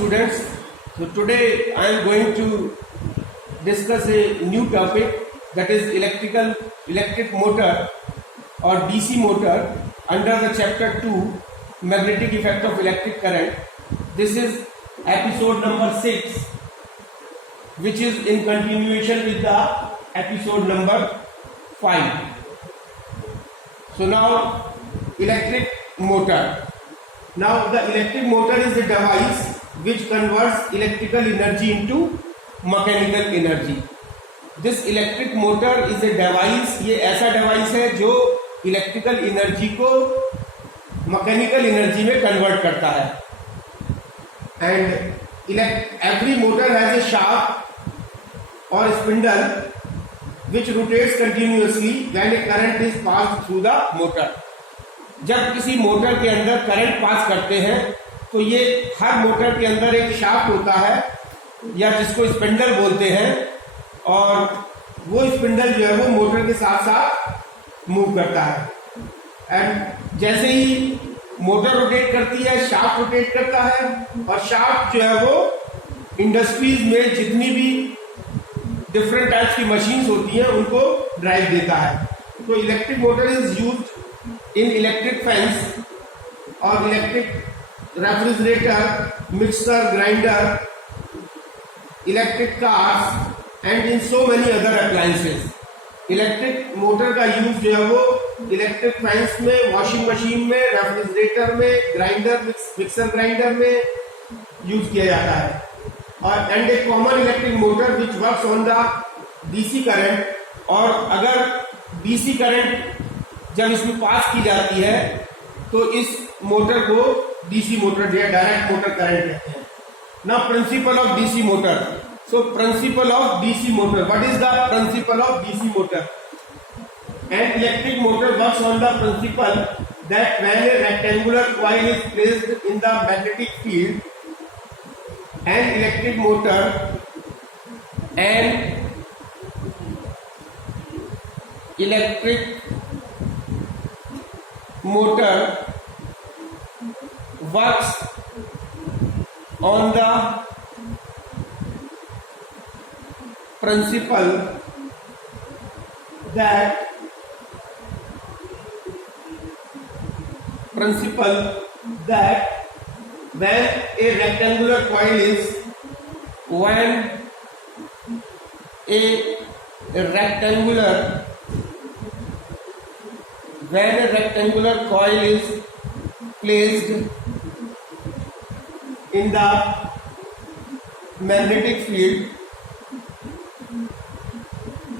students. So today I am going to discuss a new topic, that is electric motor or DC motor under the chapter 2, magnetic effect of electric current. This is episode number 6, which is in continuation with the episode number 5. So now electric motor. Now the electric motor is a device which converts electrical energy into mechanical energy. This electric motor is a device, ये ऐसा device है जो electrical energy को mechanical energy में convert करता है. And every motor has a shaft or spindle which rotates continuously when a current is passed through the motor. जब किसी मोटर के अंदर करंट पास करते हैं तो ये हर मोटर के अंदर एक शाफ्ट होता है या जिसको स्पिंडल बोलते हैं, और वो स्पिंडल जो है वो मोटर के साथ साथ मूव करता है. एंड जैसे ही मोटर रोटेट करती है, शाफ्ट रोटेट करता है, और शाफ्ट जो है वो इंडस्ट्रीज में जितनी भी डिफरेंट टाइप्स की मशीन्स होती हैं उनको ड्राइव देता है. तो electric motor is used in electric fans or electric refrigerator, mixer, grinder, electric cars and in so many other appliances. Electric motor का यूज जो है वो इलेक्ट्रिक फैंस में, वॉशिंग मशीन में, रेफ्रिजरेटर में, ग्राइंडर, मिक्सर ग्राइंडर में use किया जाता है. और and A common electric motor which works on the DC current. और अगर डीसी करंट जब इसमें पास की जाती है तो इस मोटर को डीसी मोटर या डायरेक्ट मोटर करंट कहते हैं. Now principle of DC motor. So principle of DC motor, what is the principle of DC motor? An electric motor works on the principal that when A rectangular coil is placed in the magnetic field, an electric motor motor works on the principle that when a rectangular coil is when a rectangular coil is placed in the magnetic field,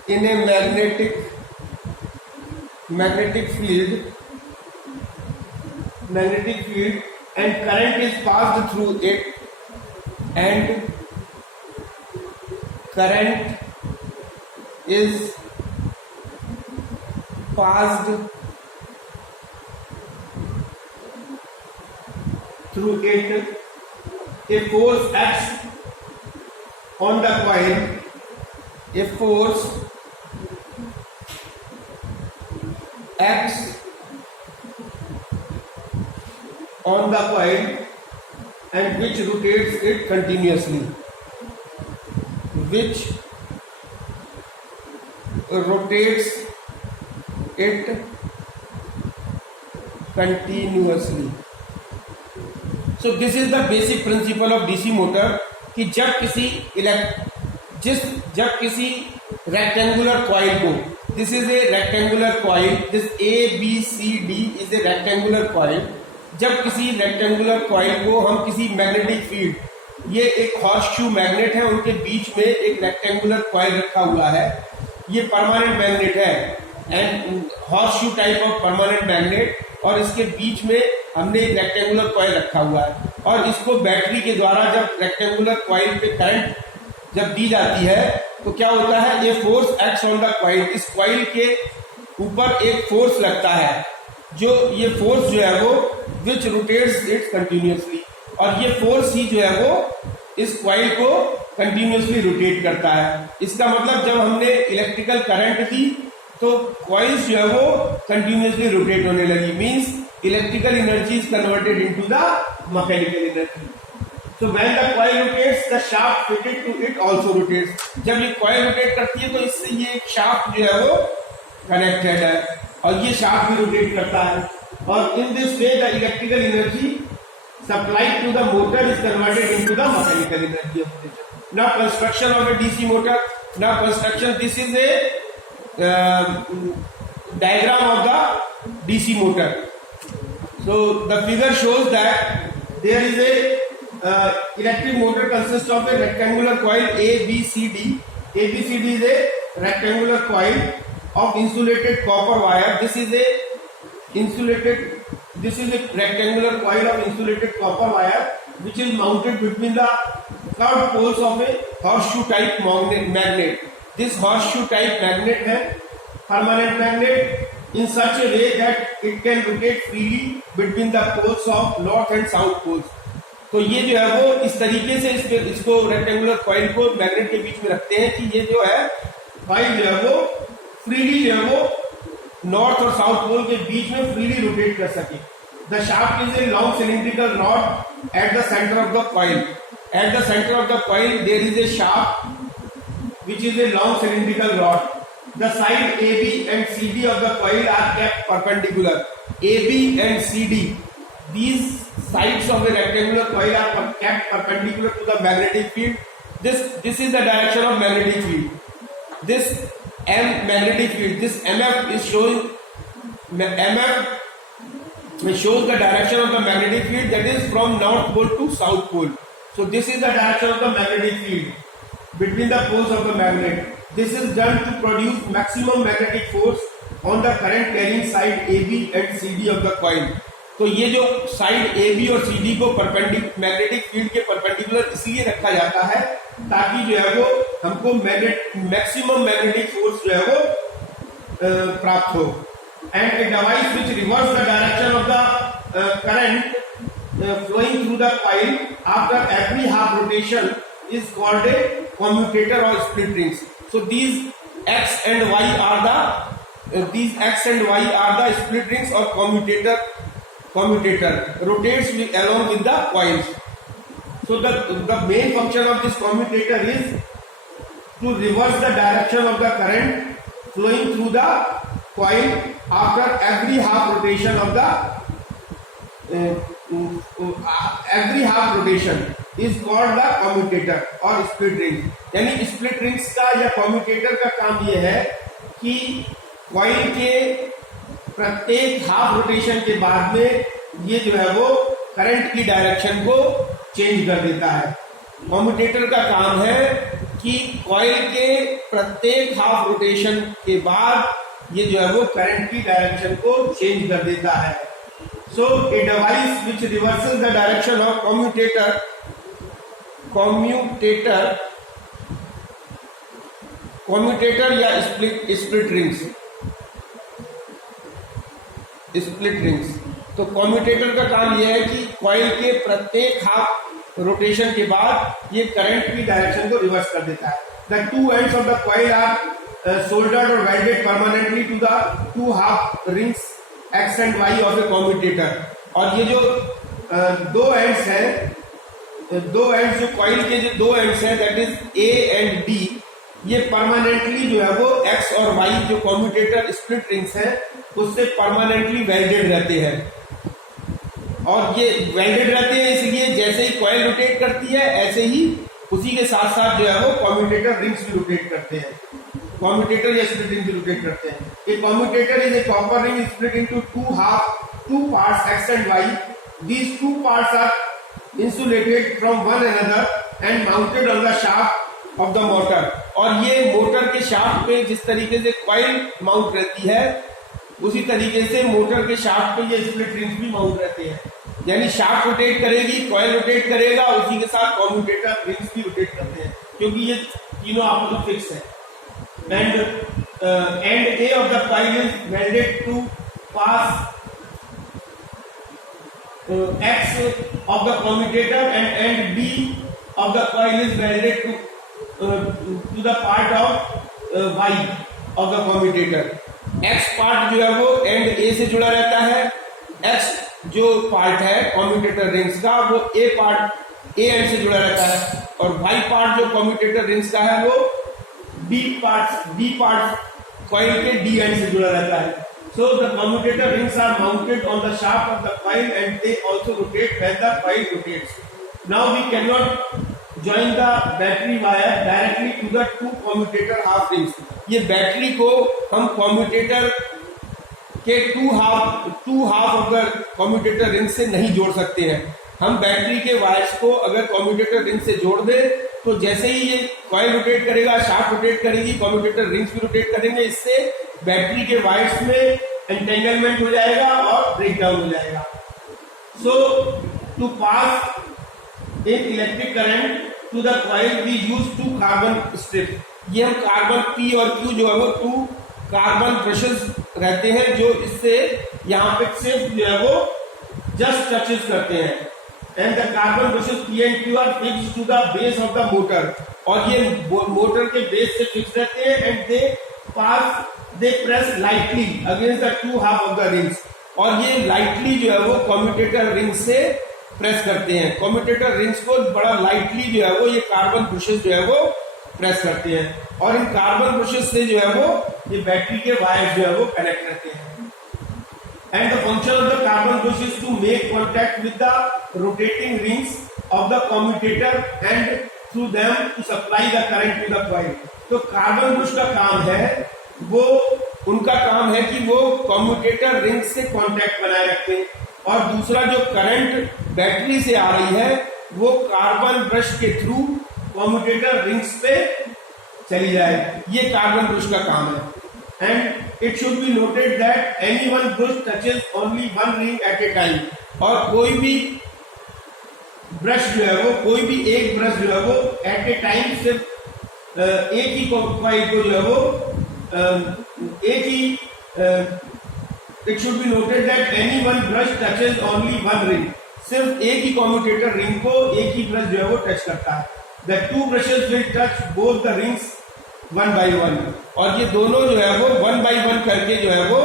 in a magnetic field and current is passed through it, and current is passed through it, a force acts on the coil, a force acts on the coil and which rotates it continuously, So this is the basic principle of DC motor कि जब किसी rectangular coil को, this is a rectangular coil, this ABCD is a rectangular coil. जब किसी rectangular coil को हम किसी magnetic field, ये एक हॉर्सशू मैग्नेट है, उनके बीच में एक rectangular coil रखा हुआ है, ये परमानेंट मैग्नेट है and horseshoe type of permanent magnet, और इसके बीच में हमने एक रेक्टेंगुलर कॉइल रखा हुआ है. और इसको बैटरी के द्वारा जब रेक्टेंगुलर कॉइल पे करंट जब दी जाती है तो क्या होता है, ये force acts on the coil. इस कॉइल के ऊपर एक फोर्स लगता है, जो ये फोर्स जो है वो विच रोटेट्स इट कंटिन्यूअसली, और ये फोर्स ही जो है वो इस कॉइल को कंटिन्यूअसली रोटेट करता है. इसका मतलब जब हमने इलेक्ट्रिकल करंट दी तो कॉइल्स जो है वो कंटिन्यूअसली रोटेट होने लगी, means electrical energy is converted into the mechanical energy. So when the coil rotates, the shaft fitted to it also rotates. जब ये coil rotate करती है तो इससे ये shaft जो है वो connected है और ये shaft भी rotate करता है और in this way the electrical energy supplied to the motor is converted into the mechanical energy of rotation. Now construction of a DC motor. Now construction. This is a diagram of the DC motor. So the figure shows that there is a electric motor consists of a rectangular coil A, B, C, D. A, B, C, D is a rectangular coil of insulated copper wire. This is a rectangular coil of insulated copper wire which is mounted between the curved poles of a horseshoe type magnet. This horseshoe type magnet है permanent magnet in such a way that it can rotate freely between the poles of north and south poles. तो ये जो है वो इस तरीके से इसको रेक्टेंगुलर कॉइल को मैग्नेट के बीच में रखते हैं कि ये जो है कॉइल जो है वो फ्रीली जो है वो नॉर्थ और साउथ पोल के बीच में फ्रीली रोटेट कर सके. The shaft is a long cylindrical rod at the centre of the coil. At the centre of the coil there is a shaft which is a long cylindrical rod. The side AB and CD of the coil are kept perpendicular. AB and CD, these sides of a rectangular coil are kept perpendicular to the magnetic field. This is the direction of magnetic field. This magnetic field, this MF is showing shows the direction of the magnetic field, that is from north pole to south pole. So this is the direction of the magnetic field between the poles of the magnet. This is done to produce maximum magnetic force on the current carrying side AB and CD of the coil. तो ये जो side AB और CD को magnetic field के perpendicular इसलिए रखा जाता है ताकि जो है वो हमको मैक्सिमम मैग्नेटिक फोर्स जो है वो प्राप्त हो. And A device which reverse the direction of the current flowing through the coil after every half rotation is called a commutator or split rings. So these X and Y are the split rings or commutator rotates along with the coils. So the main function of this commutator is to reverse the direction of the current flowing through the coil after every half rotation of the every half rotation is called the commutator or split ring. यानी split rings का या commutator का काम ये है कि coil के प्रत्येक हाफ रोटेशन के बाद में ये जो है वो करंट की डायरेक्शन को चेंज कर देता है. कम्यूटेटर का काम है कि कॉइल के प्रत्येक हाफ रोटेशन के बाद ये जो है वो करंट की डायरेक्शन को चेंज कर देता है. So a device which reverses the direction of commutator या स्प्लिट रिंग्स. तो कम्यूटेटर का काम यह है कि कॉइल के प्रत्येक हाफ रोटेशन के बाद ये करंट की डायरेक्शन को रिवर्स कर देता है. The two ends of the coil are soldered और welded permanently to the two half rings X and Y of a commutator. और ये जो दो एंड्स हैं, जो कॉइल के जो दो एंड्स हैं that is A and D, ये परमानेंटली जो है वो X और Y जो कम्यूटेटर स्प्लिट रिंग्स हैं उससे परमानेंटली वेल्डेड रहते हैं. और ये वेल्डेड रहते हैं इसलिए जैसे ही कॉइल रोटेट करती है ऐसे ही उसी के साथ साथ जो है वो कम्यूटेटर रिंग्स भी रोटेट करते हैं. कम्यूटेटर या स्प्लिट रिंग भी रोटेट करते हैं. A commutator is a copper ring split into two parts X and Y. These two parts are insulated from one another and mounted on the shaft of the motor. और ये motor के shaft पे जिस तरीके से coil mount रहती है उसी तरीके से मोटर के शाफ्ट पे ये स्प्लिट रिंग्स भी माउंट रहते हैं. यानी शाफ्ट रोटेट करेगी, कॉइल रोटेट करेगा, उसी के साथ कम्यूटेटर रिंग्स भी रोटेट करते हैं क्योंकि ये तीनों आपस में फिक्स है. End A of the coil is welded to pass X of the commutator and end B of the coil is welded to the part of Y of the commutator. X part जो है वो and A से जुड़ा रहता है. X जो part है commutator rings का वो A पार्ट ए एंड से जुड़ा रहता है, और वाई पार्ट जो कम्यूटेटर रिंग्स का है वो डी पार्ट कॉइल के डी एंड से जुड़ा रहता है. So the commutator rings are mounted on the shaft of the coil and they also rotate when the coil rotates. Now we cannot join the battery wire directly to the two commutator half rings. ये battery को हम commutator के two half of the commutator ring से नहीं जोड़ सकते हैं. हम बैटरी के वायर्स को अगर कम्यूटेटर रिंग से जोड़ दे तो जैसे ही ये कॉइल रोटेट करेगा, शाफ्ट रोटेट करेगी, कम्यूटेटर रिंग्स भी रोटेट करेंगे, इससे बैटरी के वायर्स में एंटेंगलमेंट हो जाएगा और ब्रेकडाउन हो जाएगा. So to pass in electric current to the coil we use two carbon strip. ये हम कार्बन पी और क्यू जो है वो टू कार्बन ब्रशेस रहते हैं जो इससे यहाँ पे सिर्फ जो है वो जस्ट टचेस करते हैं. And the carbon brushes P and Q are fixed to the base of the motor. और ये मोटर के बेस से फिक्स रहते हैं. And they press lightly against the two half of the rings. और ये लाइटली जो है वो कम्यूटेटर रिंग से प्रेस करते हैं. कम्यूटेटर रिंग्स को बड़ा लाइटली जो है वो ये कार्बन ब्रशेस जो है वो प्रेस करते हैं. और इन कार्बन ब्रशेस से जो है वो ये बैटरी के वायर जो है वो कनेक्ट करते हैं. And the function of the carbon brush is to make contact with the rotating rings of the commutator and through them to supply the current to the coil. तो carbon brush का काम है, वो उनका काम है कि वो कम्यूटेटर रिंग से कांटेक्ट बनाए रखें. और दूसरा जो करंट बैटरी से आ रही है वो कार्बन ब्रश के थ्रू कम्यूटेटर रिंग्स पे चली जाए. ये कार्बन ब्रश का काम है. And it should be noted that any one brush touches only one ring at A time. और कोई भी ब्रश जो है वो, कोई भी एक ब्रश जो है वो एट ए टाइम सिर्फ एक ही कॉइल को जो है वो एक ही. It should be noted that any one brush touches only one ring. सिर्फ एक ही कम्यूटेटर रिंग को एक ही ब्रश जो है वो टच करता है. The to brushes will touch both the rings one by one. और ये दोनों जो है वो वन बाई वन करके जो है वो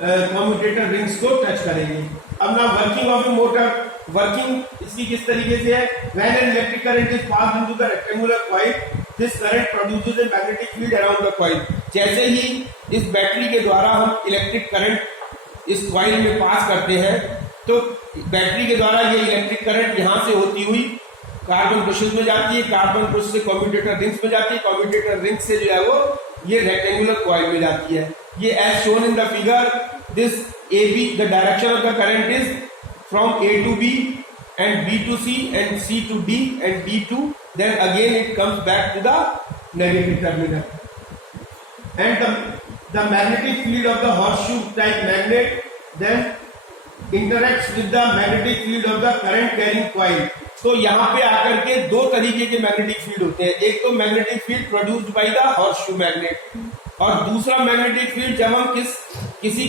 कम्यूटेटर रिंग्स को टच करेंगे. अब ना working of A motor. Working इसकी किस तरीके से है? When an electric current is pass into the rectangular coil this current produces a magnetic field around the coil. जैसे ही इस बैटरी के द्वारा हम इलेक्ट्रिक करंट इस कॉइल में पास करते हैं तो बैटरी के द्वारा ये इलेक्ट्रिक करंट यहाँ से होती हुई कार्बन ब्रशेस में जाती है, कार्बन ब्रश से कम्यूटेटर रिंग्स में जाती है, कम्यूटेटर रिंग से जो है वो ये रेक्टेंगुलर कॉइल में जाती है. ये as shown in the figure this A B the direction of the current is from A to B and B to C and C to D and D to, then again it comes back to the negative terminal. And the magnetic field of the horseshoe type magnet then interacts with the magnetic field of the current carrying coil. तो यहाँ पे आकर के दो तरीके के magnetic field होते हैं. एक तो magnetic field produced by the horseshoe magnet, और दूसरा मैग्नेटिक फील्ड जब हम किसी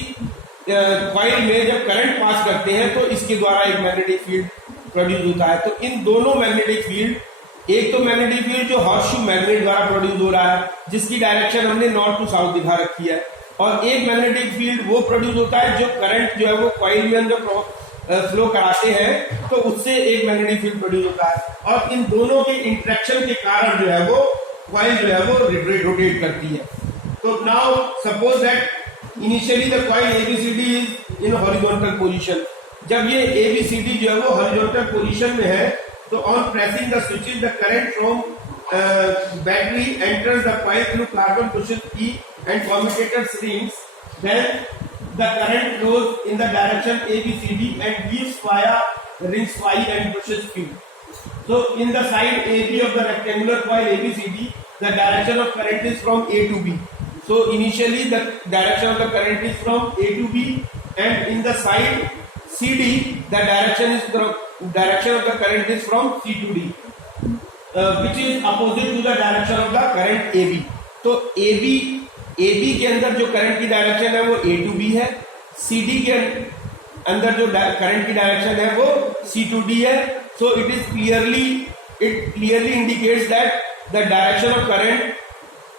कॉइल में जब करंट पास करते हैं तो इसके द्वारा एक मैग्नेटिक फील्ड प्रोड्यूस होता है. तो इन दोनों मैग्नेटिक फील्ड, एक तो मैग्नेटिक फील्ड जो हॉर्सशू मैग्नेट द्वारा प्रोड्यूस हो रहा है जिसकी डायरेक्शन हमने नॉर्थ टू साउथ दिखा रखी है, और एक मैग्नेटिक फील्ड वो प्रोड्यूस होता है जो करंट जो है वो कॉइल में हम जब फ्लो कराते हैं तो उससे एक मैग्नेटिक फील्ड प्रोड्यूस होता है. और इन दोनों के इंटरेक्शन के कारण जो है वो कॉइल जो है वो रोटेट करती है. तो now suppose that initially the coil ABCD is in horizontal position. जब ये ABCD जो है वो हॉरिजॉन्टल पोजीशन में है तो on pressing the switches the current from battery enters the coil through carbon brushes P and commutator rings. Then the current flows in the direction ABCD and leaves via rings phi and brushes Q. So in the side AB of the rectangular coil ABCD, the direction of current is from A to B. So initially the direction of the current is from A to B, and in the side CD the direction of the current is from C to D, which is opposite to the direction of the current AB. तो AB के अंदर जो current की direction है वो A to B है, CD के अंदर जो करंट की डायरेक्शन है वो C to D है. So it clearly indicates that the direction of current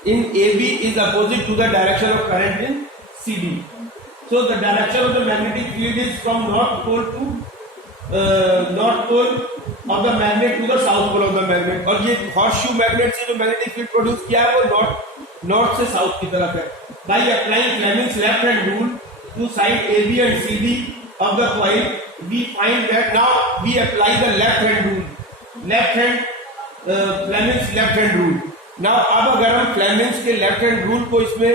in AB is opposite to the direction of current in CD. So the direction of the magnetic field is from north pole to north pole of the magnet to the south pole of the magnet. और ये horseshoe magnet से जो magnetic field produce किया है वो north से south की तरफ है। By applying Fleming's left hand rule to side A B and C D of the coil we find that now we apply the left hand rule, left hand Fleming's left hand rule. Now अब अगर हम Fleming's के left hand rule को इसमें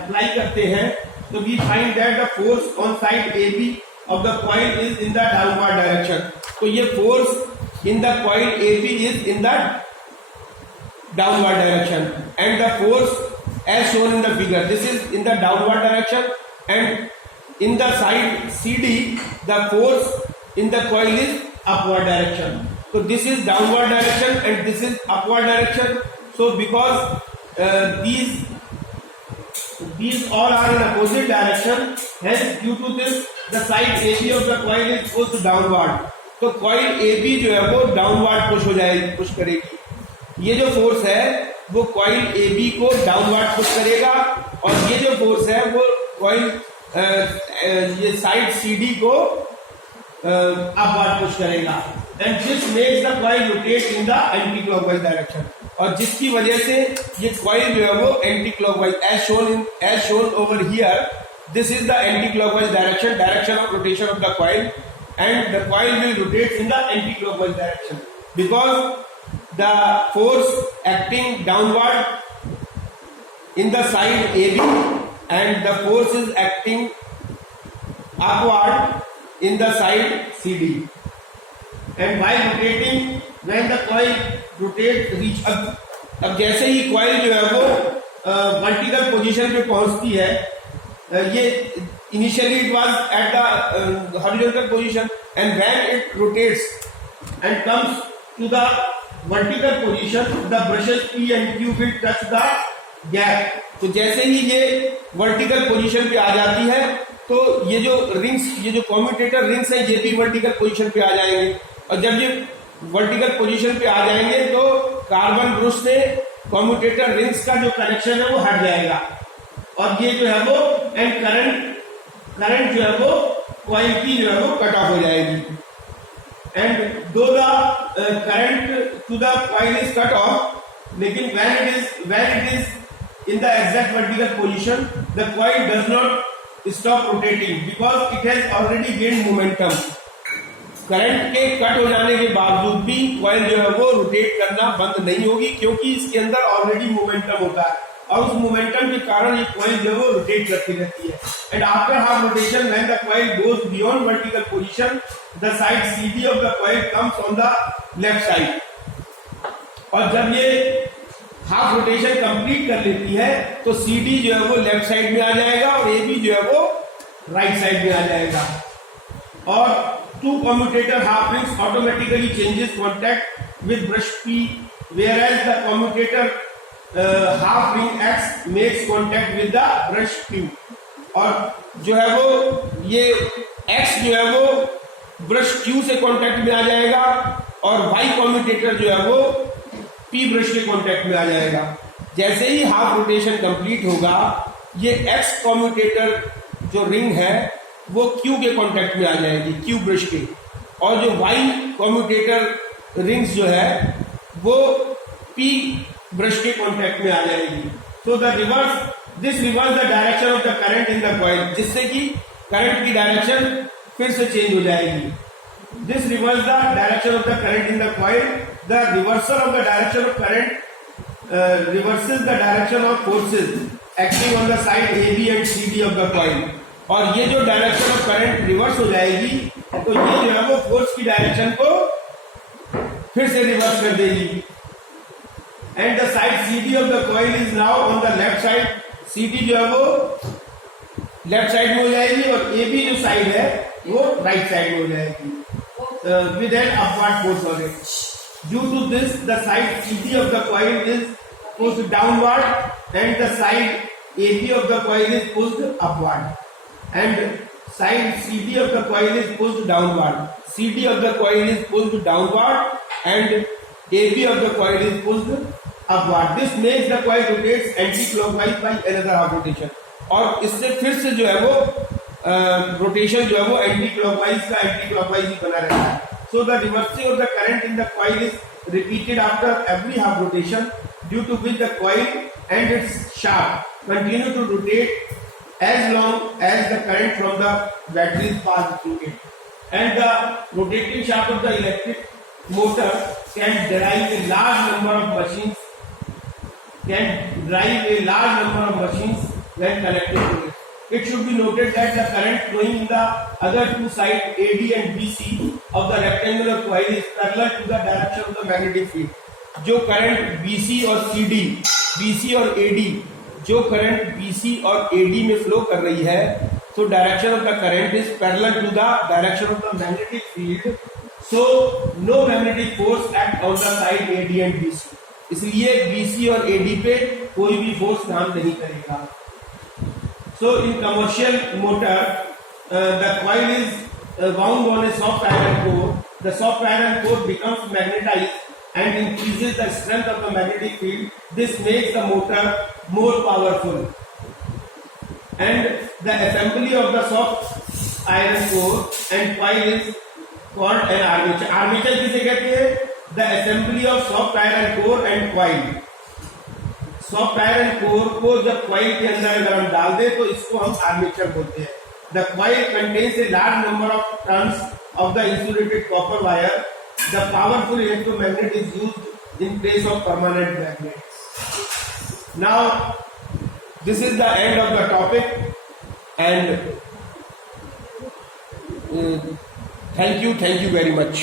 apply करते हैं तो we find that the force on side A B of the coil is in the downward direction। तो ये force in the coil AB is in the downward direction and the force as shown in the figure, this is in the downward direction and in the side CD the force in the coil is upward direction। so this is downward direction and this is upward direction। so because these all are in opposite direction, hence due to this the side AB of the coil is pushed downward। तो coil AB जो है वो downward push हो जाएगी, push करेगी। ये जो force है वो coil AB को downward push करेगा और ये जो force है वो coil ये side CD को upward push करेगा। and this makes the coil rotate in the anti-clockwise direction। और जिसकी वजह से ये coil जो है वो anti-clockwise as shown over here, this is the anti-clockwise direction of rotation of the coil and the coil will rotate in the anti-clockwise direction because the force acting downward in the side AB and the force is acting upward in the side CD and while rotating when the coil rotates reach अब जैसे ही coil जो है वो vertical position पे पहुंचती है, ये initially it was at the horizontal position and when it rotates and comes to the vertical position the brushes P and Q will touch the gap। तो जैसे ही ये vertical position पे आ जाती है तो ये जो रिंग्स, ये जो कम्यूटेटर रिंग्स है ये भी vertical position पे आ जाएंगे और जब ये vertical position पे आ जाएंगे तो कार्बन ब्रश से कम्यूटेटर रिंग्स का जो कनेक्शन है वो हट जाएगा और ये जो है वो एंड करंट जो है वो कॉइल की जो है वो कट ऑफ हो जाएगी। And though the current to the coil is cut off, लेकिन when it is in the exact vertical position the coil does not stop rotating because it has already gained momentum. Current के cut हो जाने के बावजूद भी coil जो है वो रोटेट करना बंद नहीं होगी क्योंकि इसके अंदर ऑलरेडी मोमेंटम होता है और उस मोमेंटम के कारण ये कॉइल जो है वो रोटेट करती रहती है। And after half rotation when the coil goes beyond vertical position the side CD of the coil comes on the left side. और जब ये हाफ रोटेशन कंप्लीट कर लेती है तो CD जो है वो लेफ्ट साइड में आ जाएगा और AB जो है वो राइट साइड में आ जाएगा और two commutator half rings automatically changes contact with brush P whereas the commutator half ring X makes contact with the brush Q। और जो है वो ये X जो है वो ब्रश Q से कांटेक्ट में आ जाएगा और Y कम्यूटेटर जो है वो P ब्रश के कांटेक्ट में आ जाएगा। जैसे ही हाफ रोटेशन कंप्लीट होगा ये X कम्यूटेटर जो रिंग है वो Q के कांटेक्ट में आ जाएगी, Q ब्रश के, और जो Y कम्यूटेटर रिंग्स जो है वो P ब्रश के कांटेक्ट में आ जाएगी। So the this reverse the direction of the current in the coil, जिससे कि करंट की डायरेक्शन फिर से चेंज हो जाएगी। This reverse the direction of the current in the coil, the reversal of the direction of current reverses the direction of forces acting on the side AB and CD of the coil. और ये जो direction of current reverse हो जाएगी तो ये जो है वो फोर्स की डायरेक्शन को फिर से रिवर्स कर देगी। And the side CD of the coil is now on the left side, CD जो है वो लेफ्ट साइड में हो जाएगी और AB जो साइड है वो राइट साइड में हो जाएगी with an upward force on it. Due to this the side CD of the coil is pushed downward and the side AB of the coil is pushed upward and side CD of the coil is pushed downward. CD of the coil is pushed downward and AB of the coil is pushed upward. This makes the coil rotates anti-clockwise by another half rotation. और इससे फिर से जो है वो rotation जो है वो एंटी क्लॉकवाइज का एंटी क्लॉकवाइज ही बना रहता है. So the reversing of the current in the coil is repeated after every half rotation, due to which the coil and its shaft continue to rotate as long as the current from the battery is passed through it. And the rotating shaft of the electric motor can drive a large number of machines when connected to it. It should be noted that the current flowing in the other two sides AD and BC of the rectangular coil is parallel to the direction of the magnetic field. जो current BC और CD, BC और AD, जो current BC और AD में flow कर रही है, so direction of the current is parallel to the direction of the magnetic field. So no magnetic force act on the side AD and BC. इसलिए BC और AD पे कोई भी फोर्स काम नहीं करेगा. So in commercial motor, the coil is wound on a soft iron core. The soft iron core becomes magnetized and increases the strength of the magnetic field. This makes the motor more powerful. And the assembly of the soft iron core and coil is called an armature. Armature किसे कहते हैं? The assembly of soft iron core and coil. Soft iron core को जब coil के अंदर अगर हम डाल दें तो इसको हम आर्मेचर बोलते हैं. The coil contains a large number of turns of the insulated copper wire. The powerful electromagnet is used in place of permanent magnet. Now this is the end of the topic and thank you very much.